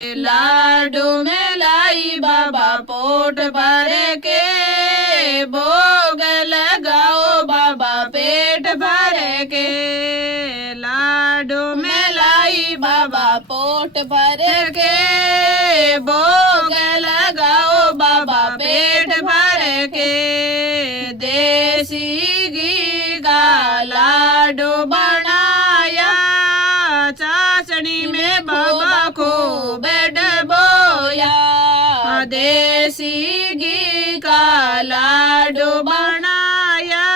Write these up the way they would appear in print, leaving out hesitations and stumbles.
लाडू में लाई बाबा पोट भर के, भोग लगाओ बाबा पेट भर के। लाडू में लाई बाबा पोट भर के, भोग लगाओ बाबा पेट भर के। देसी घी का लाडू बनाया, चाशनी में बाबा को बेड बोया। देसी घी का लाडू बनाया,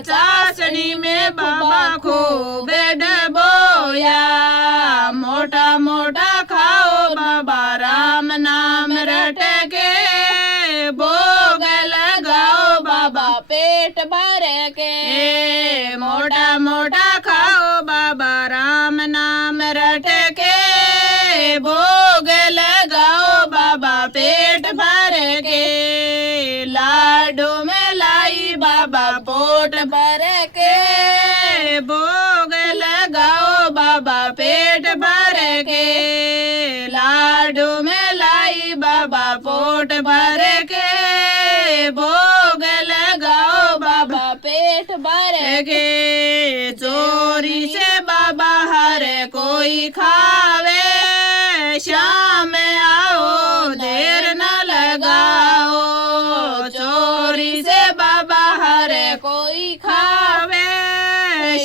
चाशनी में बाबा को बेड बोया। मोटा मोटा खाओ बाबा राम नाम रट के, भोग लगाओ बाबा पेट भर के। मोटा मोटा खाओ बाबा राम नाम रट के, भोग लगाओ बाबा पेट भर के। लाडू में लाई बाबा पोट भर के, भोग लगाओ बाबा पेट भर के। लाडू में लाई बाबा पोट भर के, भोग लगाओ बाबा पेट भर के। चोरी से बाबा हर कोई खावे, शाम आओ देर न लगाओ। चोरी से बाबा हर कोई खावे,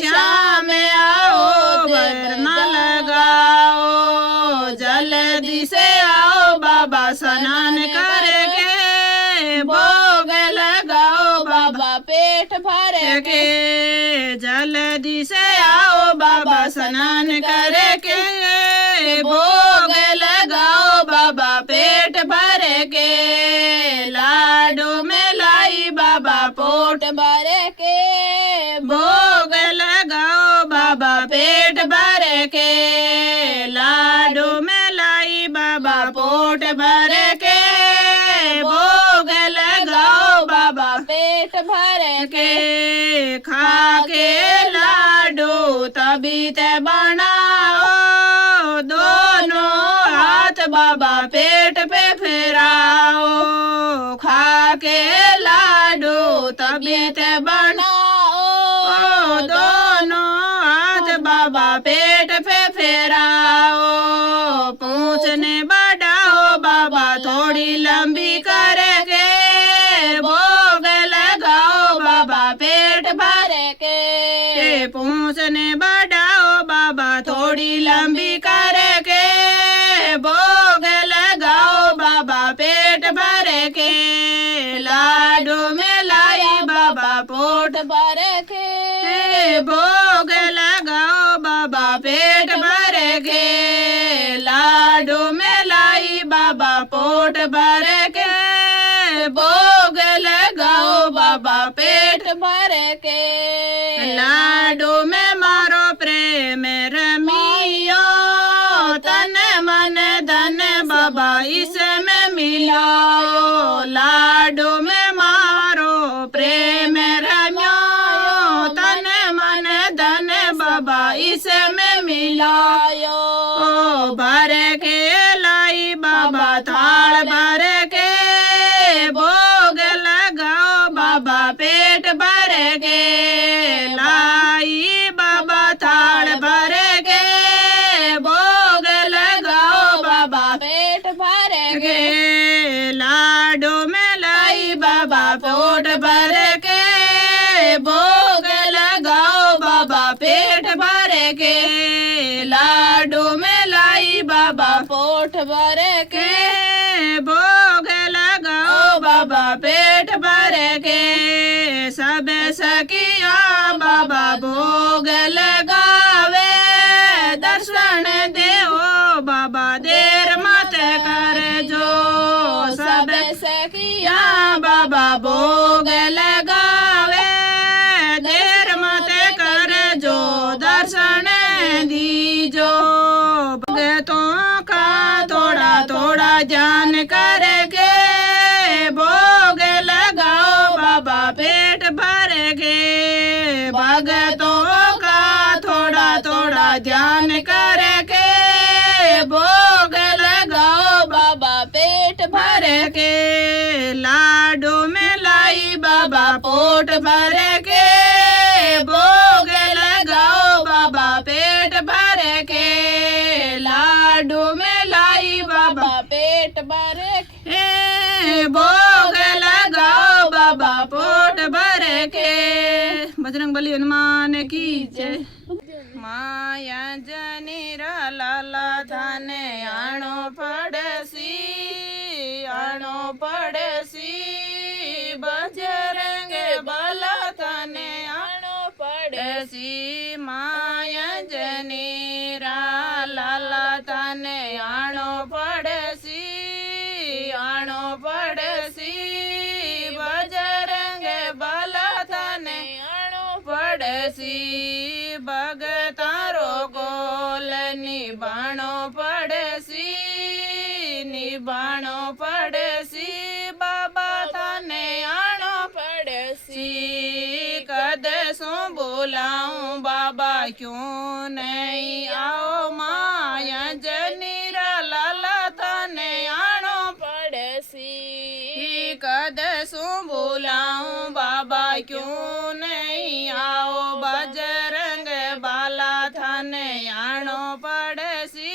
शाम आओ देर न लगाओ। जल्दी से आओ बाबा स्नान करके, भोग लगाओ बाबा पेट भर के। जल्दी से आओ बाबा स्नान करके, भोग लगाओ बाबा पेट भर के। लाडू में लाई बाबा पोट भर के, भोग लगाओ बाबा पेट भर के। लाडू में लाई बाबा पोट भर के, भोग लगाओ बाबा पेट भर के। खा के लाडू तभी ते बनाओ, दोनों हाथ बाबा पेट पे फिराओ। खा के लाडू तभी ते बनाओ, दोनों हाथ बाबा पेट पे फिराओ। पूछने बढ़ाओ बाबा थोड़ी लंबी करके, भोग लगाओ बाबा पेट भर के। पूछने बढ़ाओ बाबा थोड़ी लंबी करके, भोग लगाओ बाबा पेट भर के। लाडू में लाई बाबा पोट भर के, भोग लगाओ बाबा पेट भर के। लाडू में लाई बाबा पोट भर के, भोग लगाओ बाबा पेट भर के। लाडू में मारो प्रेम रमियो, तन मन धन बाबा इसमें मिलाओ। लाडू में मारो प्रेम रमियो, तन मन धन बाबा इसमें मिलाओ। भर के लाई बाबा थाल भर के, भोग लगाओ बाबा पेट भर के। लाई बाबा थाल भर के, भोग लगाओ बाबा पेट भर के। लाडू में लाई बाबा पोट भर के, भोग लगाओ बाबा पेट भर के। लाडू में लाई बाबा पोट भर के, भोग लगाओ बाबा पेट भर के। सब सखिया बाबा भोग लगावे, दर्शन देओ बाबा देर मत कर जो। सब सखिया बाबा भोग लगावे, देर मत कर जो, दर्शन दीजो। भगतों का थोड़ा थोड़ा जान करके, भोग लगाओ बाबा पेट भर के। भगतों का थोड़ा थोड़ा ध्यान करके, भोग भर के भोग लगाओ बाबा पेट भर के लाडू में लाई बाबा पेट भर के भोग लगाओ बाबा पोट भर के। बजरंग बली हनुमान की जय। माया जनी लाला थाने आणो पड़सी बजरंग बला थाने आणो पड़े पड़सी माया जनी लाला थाने आणो पड़सी बजरंग बला थाने आणो पड़सी भगतारो गोल निभाणो पड़सी बाबा थाने आणो पड़सी कद सो बोलाऊं बाबा क्यों नहीं आओ माया जनीरा लाला थाने आणो पड़सी कद सो बोलाऊं बाबा क्यों नहीं आओ बजरंग बाला थाने आणो पड़सी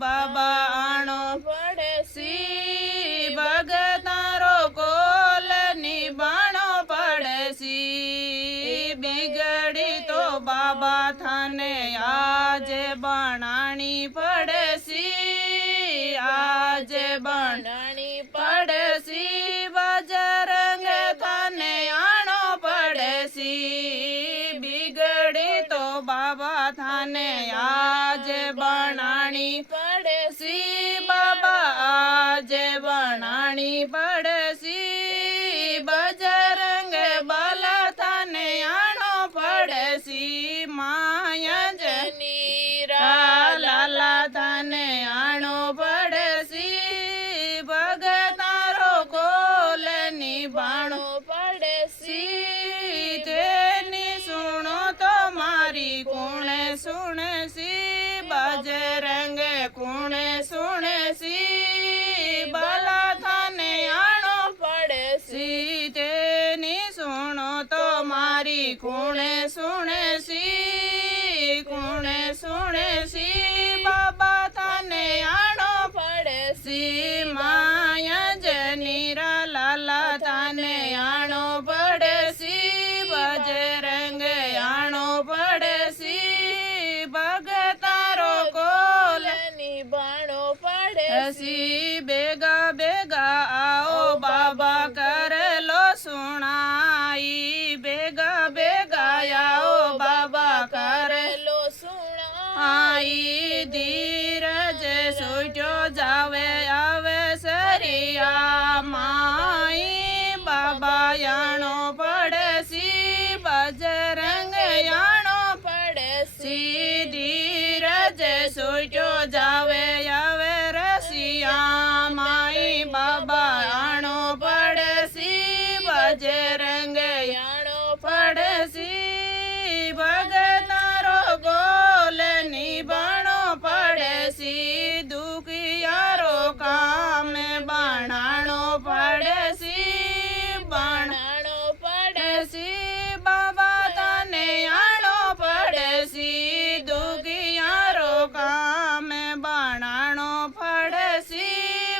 बाबा आणो पड़सी भगतारो कोल निभाणो पड़सी बिगड़ी तो बाबा थाने आज बनानी पड़सी बनानी पड़सी बजरंग थाने आणो पड़सी बिगड़ी तो बाबा थाने आज बनानी पड़सी बाबा आज बनानी पड़सी बजरंग बला थाने आणो पड़सी माया नीरा लाला थाने आणो पड़सी भगतारो कोल निभाणो पड़सी तेनी सुनो तो मारी कुण सुनसी बजरंग कुण सुनसी बला थाने आणो पड़सी तेनी सुनो तो मारी कुण सुनसी बाबा थाने आणो पड़सी माया जनीरा लाला थाने आणो पड़सी बजरंग आणो पड़सी भगतारो कोल निभाणो पड़सी ऐसी बेगा बेगा आओ बाबा कर लो सुनाई बेगा बेगा आओ बाबा कर लो सुना आई धीरज सोचो जावे आवे सरिया माई बाबा याणो पड़सी बजरंग याणो पड़सी धीरज सोचो जावे आवे रसिया माई बाबा याणो पड़सी बजरंग याणो पड़सी भगतारो गोल निभाणो पड़सी दुखियारो काम बनाणो पड़सी बनाणो पड़सी बाबा थाने आणो पड़सी दुखियारो काम बनाणो पड़सी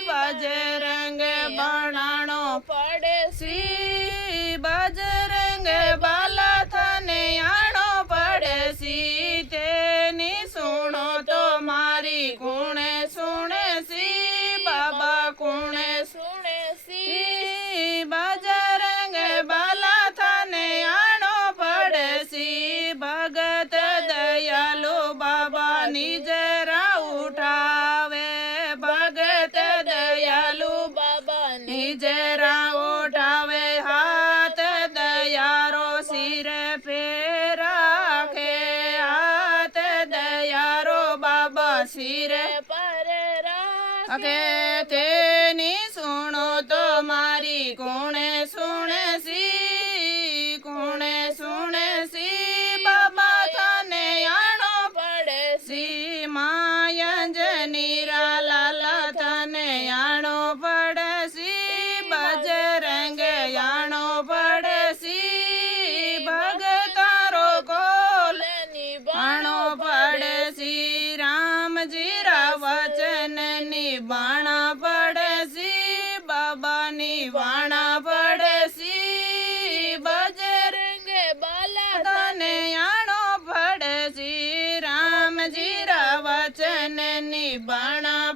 बजरंग बनाणो पड़सी बजरंग बाला थाने आणो पड़सी तेनी सुनो तो मारी कुण सुनसी बाबा कुण सुनेसी बजरंग बाला थाने आणो पड़सी भगत दयालु बाबा निजरा उठावे भगत दयालु बाबा निजरा उठावे हाथ दयारो सिर पे राखे हाथ दयारो बाबा सिर पर अके तेनी सुनो तो मारी कुण सुनसी बाबा थाने आणो पड़सी माया जनीरा लाला थाने आणो पड़सी बजरंग आणो पड़सी બાણા પડસી બાબાની વાણા પડસી બજરંગે બાલા તને આણો પડસી રામજી રા વચન ની બાણા